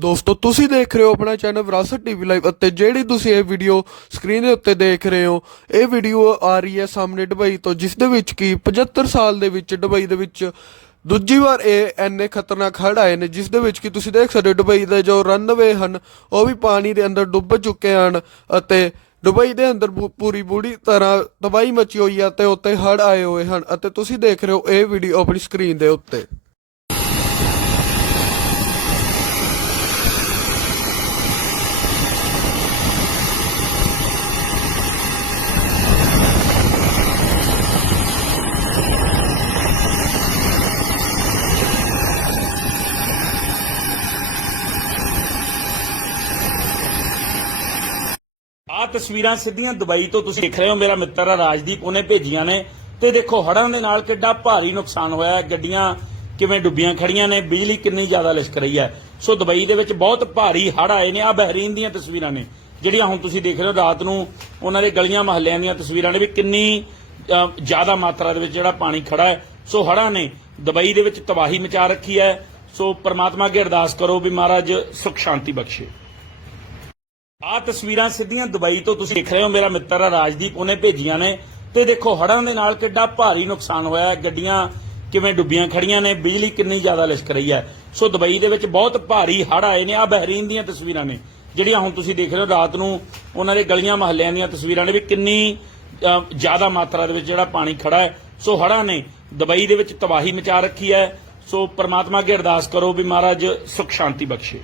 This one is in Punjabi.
ਦੋਸਤੋ, ਤੁਸੀਂ ਦੇਖ ਰਹੇ ਹੋ ਆਪਣਾ ਚੈਨਲ ਵਿਰਾਸਤ ਟੀਵੀ ਲਾਈਵ ਅਤੇ ਜਿਹੜੀ ਤੁਸੀਂ ਇਹ ਵੀਡੀਓ ਸਕਰੀਨ ਦੇ ਉੱਤੇ ਦੇਖ ਰਹੇ ਹੋ, ਇਹ ਵੀਡੀਓ ਆ ਰਹੀ ਹੈ ਸਾਹਮਣੇ ਦੁਬਈ ਤੋਂ, ਜਿਸ ਦੇ ਵਿੱਚ ਕੀ 75 ਸਾਲ ਦੇ ਵਿੱਚ ਦੁਬਈ ਦੇ ਵਿੱਚ ਦੂਜੀ ਵਾਰ ਇਹ ਐਨੇ ਖਤਰਨਾਕ ਹੜ੍ਹ ਆਏ ਨੇ, ਜਿਸ ਦੇ ਵਿੱਚ ਕਿ ਤੁਸੀਂ ਦੇਖ ਸਕਦੇ ਹੋ ਦੁਬਈ ਦੇ ਜੋ ਰਨਵੇ ਹਨ, ਉਹ ਵੀ ਪਾਣੀ ਦੇ ਅੰਦਰ ਡੁੱਬ ਚੁੱਕੇ ਹਨ ਅਤੇ ਦੁਬਈ ਦੇ ਅੰਦਰ ਪੂ- ਪੂਰੀ ਬੁਰੀ ਤਰ੍ਹਾਂ ਤਬਾਹੀ ਮਚੀ ਹੋਈ ਹੈ ਤੇ ਉੱਤੇ ਹੜ੍ਹ ਆਏ ਹੋਏ ਹਨ ਅਤੇ ਤੁਸੀਂ ਦੇਖ ਰਹੇ ਹੋ ਇਹ ਵੀਡੀਓ ਆਪਣੀ ਸਕਰੀਨ ਦੇ ਉੱਤੇ। ਆ ਤਸਵੀਰਾਂ ਸਿੱਧੀਆਂ ਦੁਬਈ ਤੋਂ ਤੁਸੀਂ ਦੇਖ ਰਹੇ ਹੋ। ਮੇਰਾ ਮਿੱਤਰ ਆ ਰਾਜਦੀਪ, ਉਹਨੇ ਭੇਜੀਆਂ ਨੇ। ਤੇ ਦੇਖੋ, ਹੜ੍ਹਾਂ ਦੇ ਨਾਲ ਕਿੱਡਾ ਭਾਰੀ ਨੁਕਸਾਨ ਹੋਇਆ ਹੈ। ਗੱਡੀਆਂ ਕਿਵੇਂ ਡੁੱਬੀਆਂ ਖੜੀਆਂ ਨੇ, ਬਿਜਲੀ ਕਿੰਨੀ ਜ਼ਿਆਦਾ ਲਿਸ਼ਕ ਰਹੀ ਹੈ। ਸੋ ਦੁਬਈ ਦੇ ਵਿੱਚ ਬਹੁਤ ਭਾਰੀ ਹੜ੍ਹ ਆਏ ਨੇ। ਆ ਬਹਿਰੀਨ ਦੀਆਂ ਤਸਵੀਰਾਂ ਨੇ, ਜਿਹੜੀਆਂ ਹੁਣ ਤੁਸੀਂ ਦੇਖ ਰਹੇ ਹੋ ਰਾਤ ਨੂੰ। ਉਹਨਾਂ ਦੇ ਗਲੀਆਂ ਮਹੱਲਿਆਂ ਦੀਆਂ ਤਸਵੀਰਾਂ ਨੇ ਵੀ ਕਿੰਨੀ ਜ਼ਿਆਦਾ ਮਾਤਰਾ ਦੇ ਵਿੱਚ ਜਿਹੜਾ ਪਾਣੀ ਖੜਾ ਹੈ। ਸੋ ਹੜ੍ਹਾਂ ਨੇ ਦੁਬਈ ਦੇ ਵਿੱਚ ਤਬਾਹੀ ਮਚਾ ਰੱਖੀ ਹੈ। ਸੋ ਪ੍ਰਮਾਤਮਾ ਅੱਗੇ ਅਰਦਾਸ ਕਰੋ ਵੀ ਮਹਾਰਾਜ ਸੁਖ ਸ਼ਾਂਤੀ ਬਖਸ਼ੇ। ਆ ਤਸਵੀਰਾਂ ਸਿੱਧੀਆਂ ਦੁਬਈ ਤੋਂ ਤੁਸੀਂ ਦੇਖ ਰਹੇ ਹੋ। ਮੇਰਾ ਮਿੱਤਰ ਆ ਰਾਜਦੀਪ, ਉਹਨੇ ਭੇਜੀਆਂ ਨੇ। ਤੇ ਦੇਖੋ, ਹੜ੍ਹਾਂ ਦੇ ਨਾਲ ਕਿੱਡਾ ਭਾਰੀ ਨੁਕਸਾਨ ਹੋਇਆ ਹੈ। ਗੱਡੀਆਂ ਕਿਵੇਂ ਡੁੱਬੀਆਂ ਖੜੀਆਂ ਨੇ, ਬਿਜਲੀ ਕਿੰਨੀ ਜ਼ਿਆਦਾ ਲਿਸ਼ਕ ਰਹੀ ਹੈ। ਸੋ ਦੁਬਈ ਦੇ ਵਿੱਚ ਬਹੁਤ ਭਾਰੀ ਹੜ੍ਹ ਆਏ ਨੇ। ਆ ਬਹਿਰੀਨ ਦੀਆਂ ਤਸਵੀਰਾਂ ਨੇ, ਜਿਹੜੀਆਂ ਹੁਣ ਤੁਸੀਂ ਦੇਖ ਰਹੇ ਹੋ ਰਾਤ ਨੂੰ। ਉਹਨਾਂ ਦੇ ਗਲੀਆਂ ਮਹੱਲਿਆਂ ਦੀਆਂ ਤਸਵੀਰਾਂ ਨੇ ਵੀ ਕਿੰਨੀ ਜ਼ਿਆਦਾ ਮਾਤਰਾ ਦੇ ਵਿੱਚ ਜਿਹੜਾ ਪਾਣੀ ਖੜਾ ਹੈ। ਸੋ ਹੜਾਂ ਨੇ ਦੁਬਈ ਦੇ ਵਿੱਚ ਤਬਾਹੀ ਮਚਾ ਰੱਖੀ ਹੈ। ਸੋ ਪ੍ਰਮਾਤਮਾ ਅੱਗੇ ਅਰਦਾਸ ਕਰੋ ਵੀ ਮਹਾਰਾਜ ਸੁਖ ਸ਼ਾਂਤੀ ਬਖਸ਼ੇ।